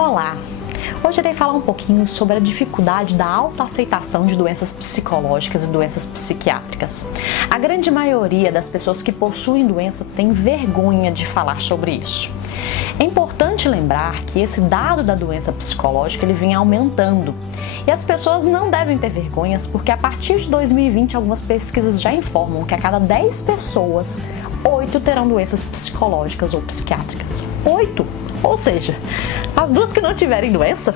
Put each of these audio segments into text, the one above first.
Olá! Hoje irei falar um pouquinho sobre a dificuldade da autoaceitação de doenças psicológicas e doenças psiquiátricas. A grande maioria das pessoas que possuem doença tem vergonha de falar sobre isso. É importante lembrar que esse dado da doença psicológica ele vem aumentando e as pessoas não devem ter vergonhas porque a partir de 2020 algumas pesquisas já informam que a cada 10 pessoas, 8 terão doenças psicológicas ou psiquiátricas. 8! Ou seja, as duas que não tiverem doença,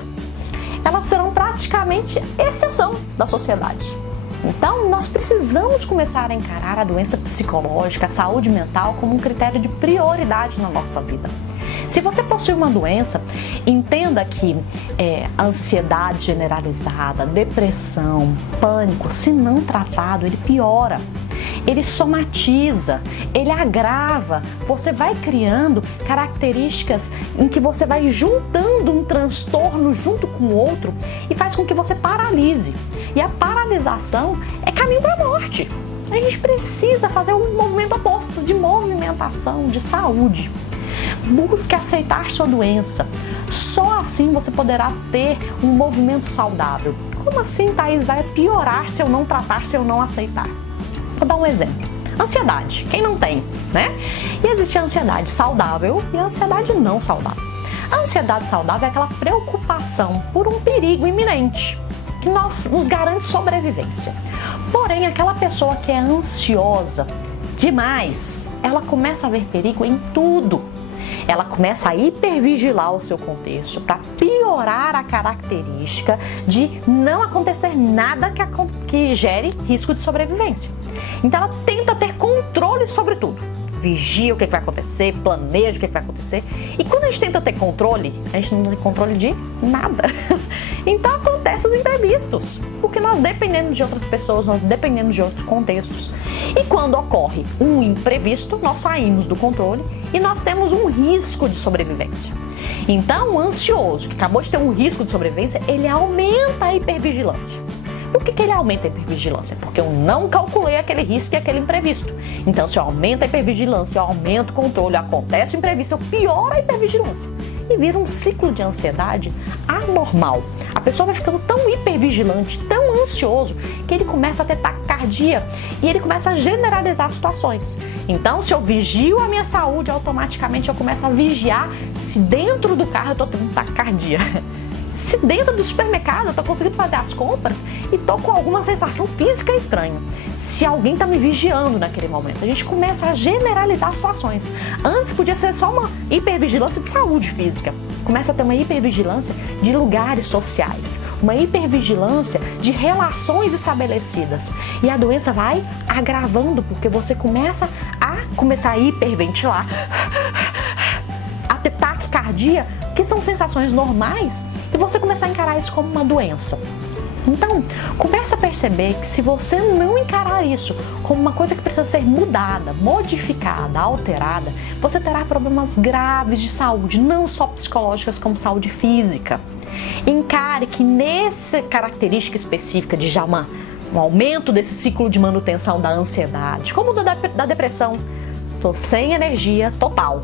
elas serão praticamente exceção da sociedade. Então, nós precisamos começar a encarar a doença psicológica, a saúde mental como um critério de prioridade na nossa vida. Se você possui uma doença, entenda que ansiedade generalizada, depressão, pânico, se não tratado, ele piora. Ele somatiza, ele agrava, você vai criando características em que você vai juntando um transtorno junto com o outro e faz com que você paralise. E a paralisação é caminho para a morte. A gente precisa fazer um movimento oposto, de movimentação, de saúde. Busque aceitar sua doença. Só assim você poderá ter um movimento saudável. Como assim, Thaís? Vai piorar se eu não tratar, se eu não aceitar? Vou dar um exemplo. Ansiedade. Quem não tem, né? E existe a ansiedade saudável e a ansiedade não saudável. A ansiedade saudável é aquela preocupação por um perigo iminente que nos garante sobrevivência. Porém, aquela pessoa que é ansiosa demais, ela começa a ver perigo em tudo. Ela começa a hipervigilar o seu contexto para piorar a característica de não acontecer nada que gere risco de sobrevivência. Então ela tenta ter controle sobre tudo. Vigia o que vai acontecer, planeja o que vai acontecer. E quando a gente tenta ter controle, a gente não tem controle de nada. Então acontecem os imprevistos, porque nós dependemos de outras pessoas, nós dependemos de outros contextos. E quando ocorre um imprevisto, nós saímos do controle e nós temos um risco de sobrevivência. Então o ansioso, que acabou de ter um risco de sobrevivência, ele aumenta a hipervigilância. Por que ele aumenta a hipervigilância? Porque eu não calculei aquele risco e aquele imprevisto. Então, se eu aumento a hipervigilância, eu aumento o controle, acontece o imprevisto, eu pioro a hipervigilância. E vira um ciclo de ansiedade anormal. A pessoa vai ficando tão hipervigilante, tão ansioso, que ele começa a ter taquicardia e ele começa a generalizar situações. Então, se eu vigio a minha saúde, automaticamente eu começo a vigiar se dentro do carro eu estou tendo taquicardia. Se dentro do supermercado eu estou conseguindo fazer as compras e estou com alguma sensação física estranha. Se alguém está me vigiando naquele momento, a gente começa a generalizar situações. Antes podia ser só uma hipervigilância de saúde física. Começa a ter uma hipervigilância de lugares sociais, uma hipervigilância de relações estabelecidas. E a doença vai agravando porque você começa a hiperventilar, a ter taquicardia, que são sensações normais, e você começar a encarar isso como uma doença. Então, comece a perceber que se você não encarar isso como uma coisa que precisa ser mudada, modificada, alterada, você terá problemas graves de saúde, não só psicológicas, como saúde física. Encare que nessa característica específica de já um aumento desse ciclo de manutenção da ansiedade, como da depressão, estou sem energia total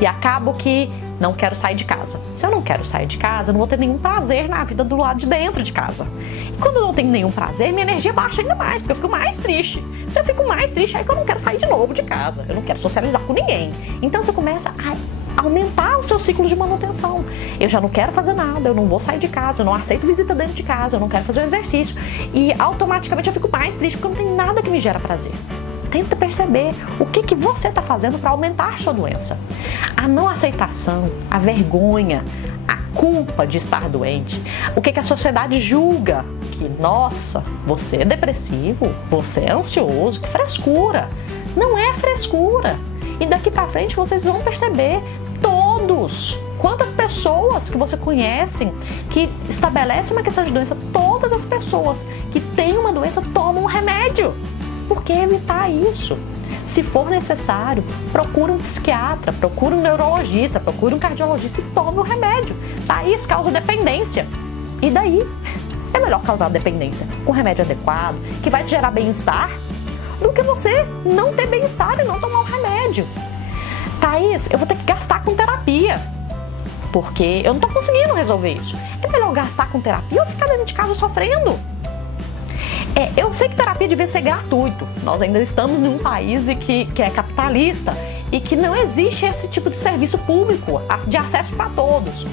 e acabo que não quero sair de casa. Se eu não quero sair de casa, eu não vou ter nenhum prazer na vida do lado de dentro de casa. E quando eu não tenho nenhum prazer, minha energia baixa ainda mais, porque eu fico mais triste. Se eu fico mais triste, aí que eu não quero sair de novo de casa. Eu não quero socializar com ninguém. Então você começa a aumentar o seu ciclo de manutenção. Eu já não quero fazer nada, eu não vou sair de casa, eu não aceito visita dentro de casa, eu não quero fazer o exercício. E automaticamente eu fico mais triste, porque não tem nada que me gera prazer. Tenta perceber o que você está fazendo para aumentar a sua doença. A não aceitação, a vergonha, a culpa de estar doente, o que a sociedade julga, que nossa, você é depressivo, você é ansioso, que frescura. Não é frescura. E daqui para frente vocês vão perceber todos. Quantas pessoas que você conhece que estabelecem uma questão de doença, todas as pessoas que têm uma doença tomam um remédio. Por que evitar isso? Se for necessário, procure um psiquiatra, procure um neurologista, procure um cardiologista e tome o remédio. Isso causa dependência. E daí? É melhor causar dependência com remédio adequado, que vai te gerar bem-estar, do que você não ter bem-estar e não tomar o remédio. Thaís, eu vou ter que gastar com terapia. porque eu não tô conseguindo resolver isso. É melhor gastar com terapia ou ficar dentro de casa sofrendo? Eu sei que terapia devia ser gratuito. Nós ainda estamos num país que é capitalista e que não existe esse tipo de serviço público de acesso para todos.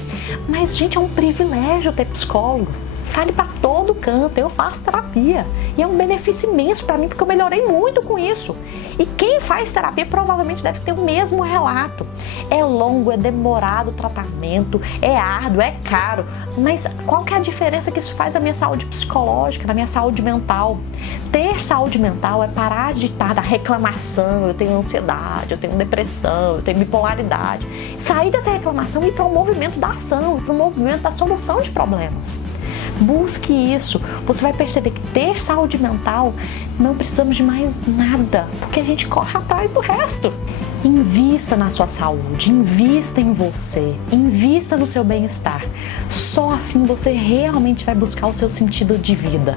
Mas, gente, é um privilégio ter psicólogo. Tá ali para todo canto, eu faço terapia. E é um benefício imenso para mim, porque eu melhorei muito com isso. E quem faz terapia provavelmente deve ter o mesmo relato. É longo, é demorado o tratamento, é árduo, é caro. Mas qual que é a diferença que isso faz na minha saúde psicológica, na minha saúde mental? Ter saúde mental é parar de estar da reclamação, eu tenho ansiedade, eu tenho depressão, eu tenho bipolaridade. Sair dessa reclamação e ir para o movimento da ação, para o movimento da solução de problemas. Busque isso, você vai perceber que ter saúde mental não precisamos de mais nada, porque a gente corre atrás do resto. Invista na sua saúde, invista em você, invista no seu bem-estar. Só assim você realmente vai buscar o seu sentido de vida.